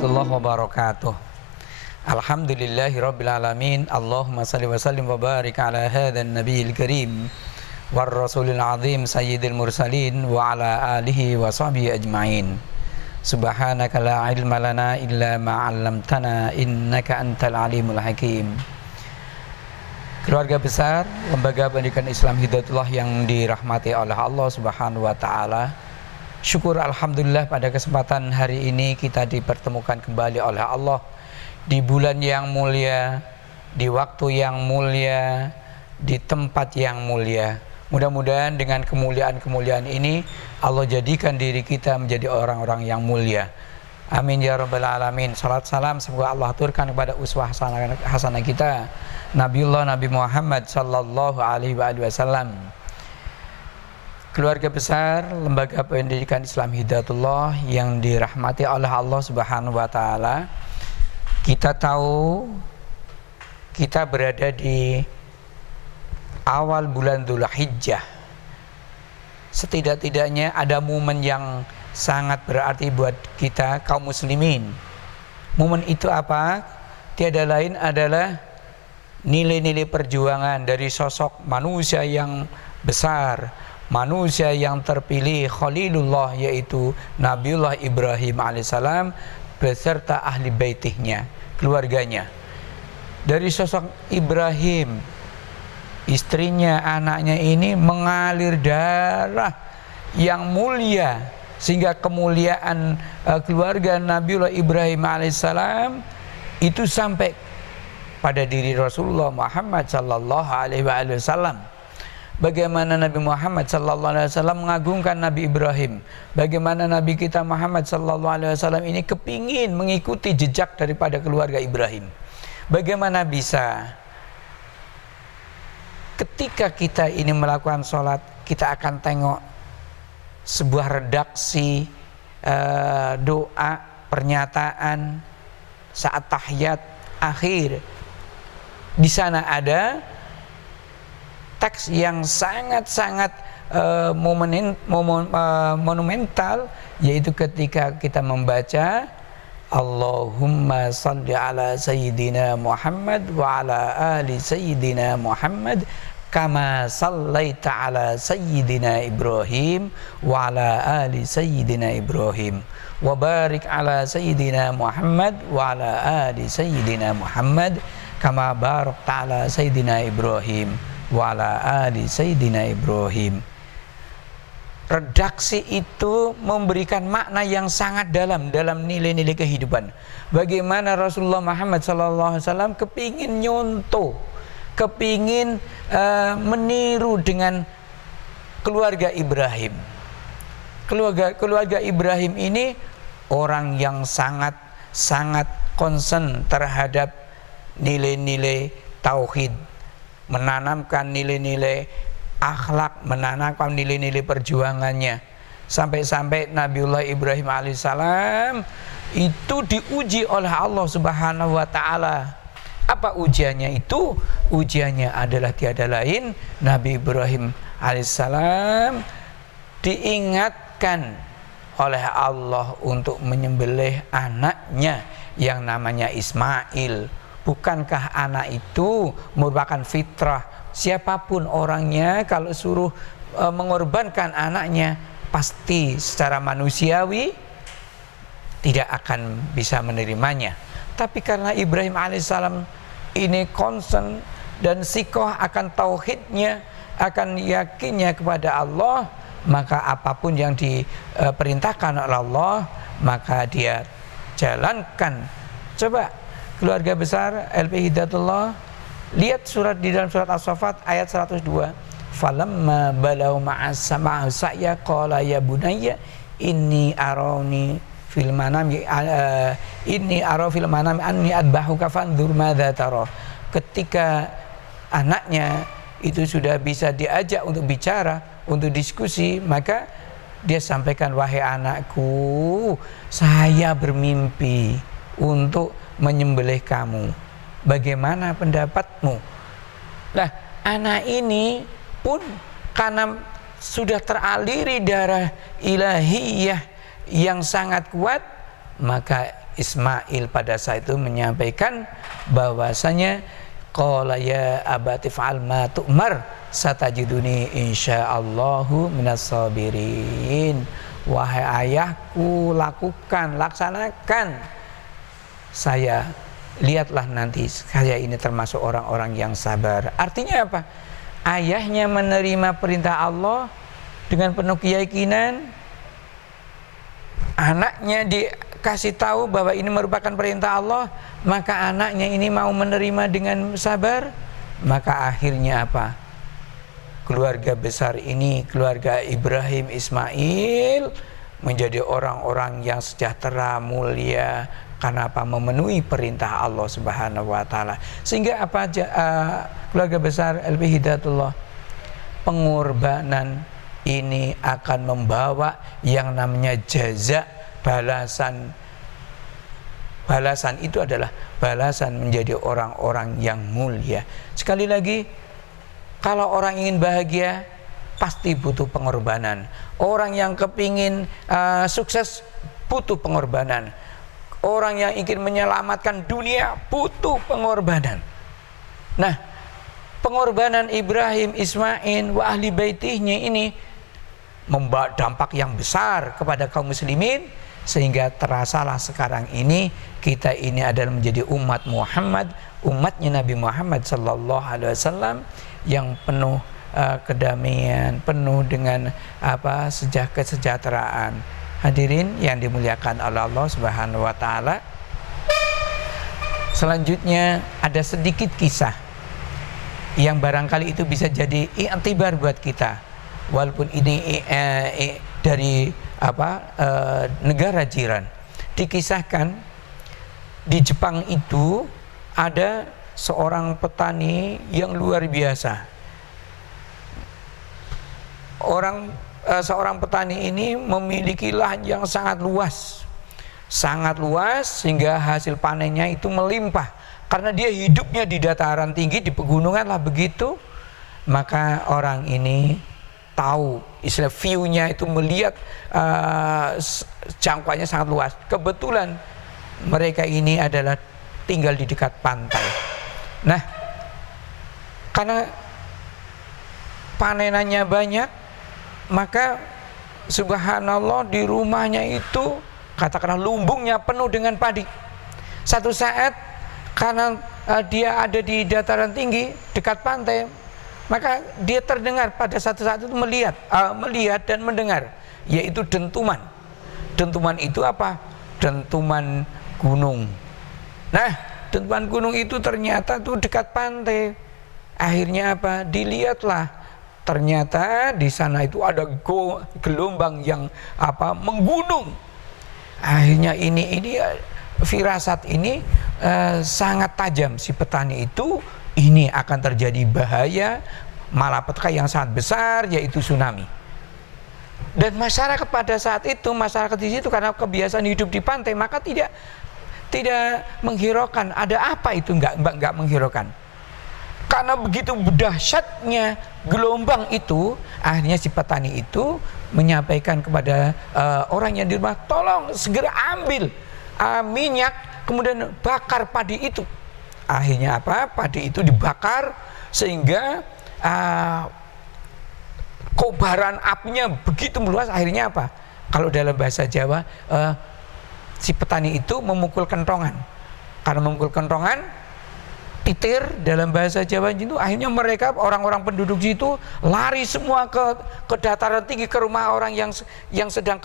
warahmatullahi wabarakatuh. Alhamdulillahirabbil alamin. Allahumma shalli wa sallim wa barik ala hadzal nabiyil karim war rasulil azim sayyidil mursalin wa ala alihi wa sahbihi ajmain. Subhanaka la ilma lana illa ma 'allamtana innaka antal alimul hakim. Keluarga besar Lembaga Pendidikan Islam Hidayatullah yang dirahmati oleh Allah Subhanahu wa taala. Syukur alhamdulillah pada kesempatan hari ini kita dipertemukan kembali oleh Allah di bulan yang mulia, di waktu yang mulia, di tempat yang mulia. Mudah-mudahan dengan kemuliaan-kemuliaan ini Allah jadikan diri kita menjadi orang-orang yang mulia. Amin ya rabbal alamin. Salat salam semoga Allah aturkan kepada uswah hasanah kita Nabiullah Nabi Muhammad sallallahu alaihi wasallam. Keluarga besar Lembaga Pendidikan Islam Hidayatullah yang dirahmati oleh Allah Subhanahu wa taala. Kita tahu kita berada di awal bulan Dzulhijjah. Setidak-tidaknya ada momen yang sangat berarti buat kita kaum muslimin. Momen itu apa? Tiada lain adalah nilai-nilai perjuangan dari sosok manusia yang besar, manusia yang terpilih Khalilullah, yaitu Nabiullah Ibrahim alaihissalam beserta ahli baitihnya, keluarganya. Dari sosok Ibrahim, istrinya, anaknya ini mengalir darah yang mulia, sehingga kemuliaan keluarga Nabiullah Ibrahim alaihissalam itu sampai pada diri Rasulullah Muhammad sallallahu alaihi wasallam. Bagaimana Nabi Muhammad sallallahu alaihi wasallam mengagungkan Nabi Ibrahim, bagaimana Nabi kita Muhammad sallallahu alaihi wasallam ini kepingin mengikuti jejak daripada keluarga Ibrahim. Bagaimana bisa ketika kita ini melakukan sholat, kita akan tengok sebuah redaksi doa, pernyataan saat tahiyat akhir. Di sana ada teks yang sangat-sangat monumental, yaitu ketika kita membaca Allahumma salli ala sayyidina Muhammad wa ala ali sayyidina Muhammad kama sallaita ala sayyidina Ibrahim wa ala ali sayyidina Ibrahim wa barik ala sayyidina Muhammad wa ala ali sayyidina Muhammad kama barakta ala sayyidina Ibrahim wa ala ali sayyidina Ibrahim. Redaksi itu memberikan makna yang sangat dalam nilai-nilai kehidupan. Bagaimana Rasulullah Muhammad SAW kepingin nyontoh, kepingin meniru dengan keluarga Ibrahim. Keluarga Ibrahim ini orang yang sangat concern terhadap nilai-nilai tauhid, menanamkan nilai-nilai akhlak, menanamkan nilai-nilai perjuangannya. Sampai-sampai Nabiullah Ibrahim alaihissalam itu diuji oleh Allah Subhanahu wa taala. Apa ujiannya itu? Ujiannya adalah tiada lain, Nabi Ibrahim alaihissalam diingatkan oleh Allah untuk menyembelih anaknya yang namanya Ismail. Bukankah anak itu merupakan fitrah? Siapapun orangnya kalau suruh mengorbankan anaknya, pasti secara manusiawi tidak akan bisa menerimanya. Tapi karena Ibrahim alaihissalam ini concern dan sikoh akan tauhidnya, akan yakinnya kepada Allah, maka apapun yang diperintahkan oleh Allah, maka dia jalankan. Coba keluarga besar LP Hidayatullah, lihat di dalam surat As-Saffat ayat 102. Falamma balau ma'as-sama'u sa'ya qala ya bunayya inni arani fil manami anni adbahuka fanzur madza tara. Ketika anaknya itu sudah bisa diajak untuk bicara, untuk diskusi, maka dia sampaikan, wahai anakku, saya bermimpi untuk menyembelih kamu. Bagaimana pendapatmu? Nah, anak ini pun karena sudah teraliri darah ilahiyah yang sangat kuat, maka Ismail pada saat itu menyampaikan bahwasanya qala ya abati fa'al ma tu'mar satajiduni insyaallahu minas sabirin. Wahai ayahku, lakukan, laksanakan. Saya lihatlah nanti saya ini termasuk orang-orang yang sabar. Artinya apa? Ayahnya menerima perintah Allah dengan penuh keyakinan, anaknya dikasih tahu bahwa ini merupakan perintah Allah, maka anaknya ini mau menerima dengan sabar, maka akhirnya apa? Keluarga besar ini, keluarga Ibrahim Ismail menjadi orang-orang yang sejahtera, mulia, karena apa? Memenuhi perintah Allah Subhanahu wa taala. Sehingga apa keluarga besar LP Hidayatullah, pengorbanan ini akan membawa yang namanya jaza, balasan. Balasan itu adalah balasan menjadi orang-orang yang mulia. Sekali lagi, kalau orang ingin bahagia pasti butuh pengorbanan. Orang yang kepingin sukses butuh pengorbanan. Orang yang ingin menyelamatkan dunia butuh pengorbanan. Nah, pengorbanan Ibrahim, Ismail, wa ahli baitihnya ini membawa dampak yang besar kepada kaum muslimin, sehingga terasalah sekarang ini kita ini adalah menjadi umat Muhammad, umatnya Nabi Muhammad sallallahu alaihi wasallam yang penuh kedamaian, penuh dengan kesejahteraan. Hadirin yang dimuliakan oleh Allah Subhanahu wa taala. Selanjutnya ada sedikit kisah yang barangkali itu bisa jadi i'tibar buat kita. Walaupun ini dari negara jiran. Dikisahkan di Jepang itu ada seorang petani yang luar biasa. Seorang petani ini memiliki lahan yang sangat luas sehingga hasil panennya itu melimpah. Karena dia hidupnya di dataran tinggi, di pegunungan lah begitu, maka orang ini tahu istilah view-nya itu melihat jangkauannya sangat luas. Kebetulan mereka ini adalah tinggal di dekat pantai. Nah, karena panenannya banyak, maka subhanallah di rumahnya itu katakanlah lumbungnya penuh dengan padi. Satu saat karena dia ada di dataran tinggi dekat pantai, maka dia terdengar pada satu saat itu melihat dan mendengar, yaitu dentuman. Dentuman itu apa? Dentuman gunung. Nah, dentuman gunung itu ternyata tuh dekat pantai. Akhirnya apa? Dilihatlah. Ternyata di sana itu ada gelombang yang menggunung. Akhirnya ini firasat ini sangat tajam si petani itu, ini akan terjadi bahaya malapetaka yang sangat besar, yaitu tsunami. Dan masyarakat pada saat itu, masyarakat di situ karena kebiasaan hidup di pantai, maka tidak menghiraukan ada apa itu, enggak menghiraukan. Karena begitu dahsyatnya gelombang itu, akhirnya si petani itu menyampaikan kepada orang yang di rumah, tolong segera ambil minyak, kemudian bakar padi itu. Akhirnya apa? Padi itu dibakar sehingga kobaran apinya begitu meluas. Akhirnya apa? Kalau dalam bahasa Jawa, si petani itu memukul kentongan. Karena memukul kentongan, titir dalam bahasa Jawa itu, akhirnya mereka orang-orang penduduk situ lari semua ke dataran tinggi, ke rumah orang yang sedang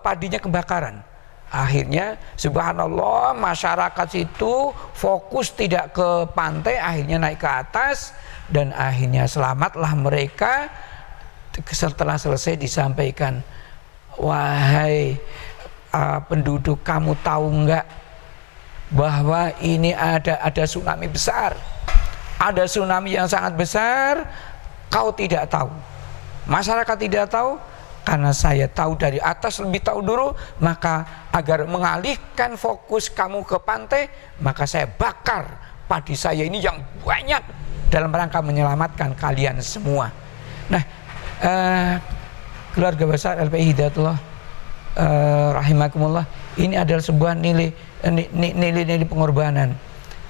padinya kebakaran. Akhirnya subhanallah masyarakat situ fokus tidak ke pantai, akhirnya naik ke atas, dan akhirnya selamatlah mereka. Setelah selesai disampaikan, wahai penduduk, kamu tahu enggak bahwa ini ada tsunami besar, ada tsunami yang sangat besar. Kau tidak tahu, masyarakat tidak tahu, karena saya tahu dari atas, lebih tahu dulu. Maka agar mengalihkan fokus kamu ke pantai, maka saya bakar padi saya ini yang banyak dalam rangka menyelamatkan kalian semua. Nah, keluarga besar LPI Hidayatullah rahimakumullah, ini adalah sebuah nilai nilai-nilai pengorbanan.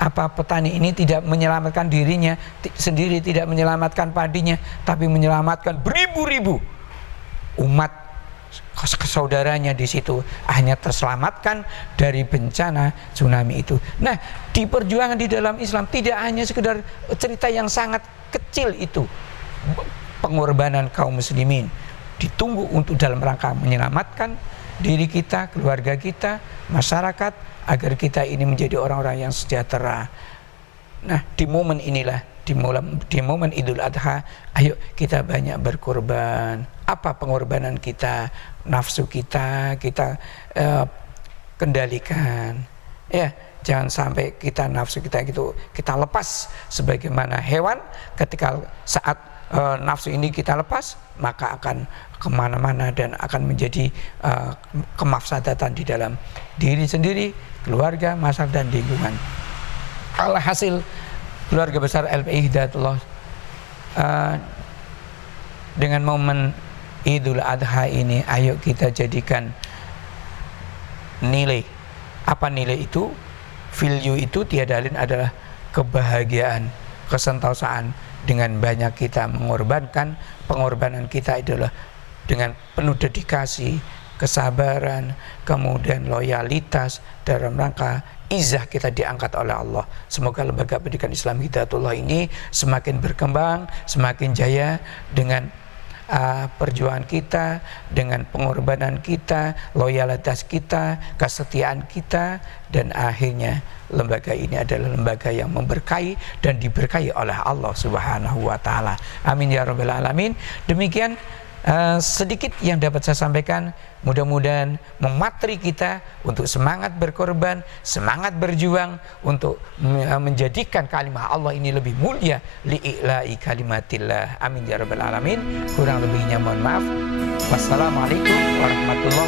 Apa petani ini tidak menyelamatkan dirinya sendiri, tidak menyelamatkan padinya, tapi menyelamatkan beribu-ribu umat saudaranya di situ, hanya terselamatkan dari bencana tsunami itu. Nah, di perjuangan di dalam Islam tidak hanya sekedar cerita yang sangat kecil itu, pengorbanan kaum muslimin ditunggu untuk dalam rangka menyelamatkan diri kita, keluarga kita, masyarakat, agar kita ini menjadi orang-orang yang sejahtera. Nah, di momen inilah, di momen Idul Adha, ayo kita banyak berkorban. Apa pengorbanan kita? Nafsu kita kendalikan. Ya, jangan sampai nafsu kita gitu kita lepas sebagaimana hewan. Ketika saat nafsu ini kita lepas, maka akan kemana-mana dan akan menjadi kemafsadatan di dalam diri sendiri, keluarga, masyarakat, dan lingkungan. Alhasil, keluarga besar LPI Hidayatullah dengan momen Idul Adha ini, ayo kita jadikan nilai. Apa nilai itu? Value itu tiada lain adalah kebahagiaan, kesentosaan. Dengan banyak kita mengorbankan, pengorbanan kita adalah dengan penuh dedikasi, kesabaran, kemudian loyalitas dalam rangka izah kita diangkat oleh Allah. Semoga lembaga pendidikan Islam Hidayatullah ini semakin berkembang, semakin jaya dengan perjuangan kita, dengan pengorbanan kita, loyalitas kita, kesetiaan kita, dan akhirnya lembaga ini adalah lembaga yang memberkahi dan diberkahi oleh Allah Subhanahu wa taala. Amin ya rabbal alamin. Demikian sedikit yang dapat saya sampaikan, mudah-mudahan mematri kita untuk semangat berkorban, semangat berjuang untuk menjadikan kalimat Allah ini lebih mulia, li'ila'i kalimatillah. Amin ya rabbal alamin. Kurang lebihnya mohon maaf. Wassalamualaikum warahmatullahi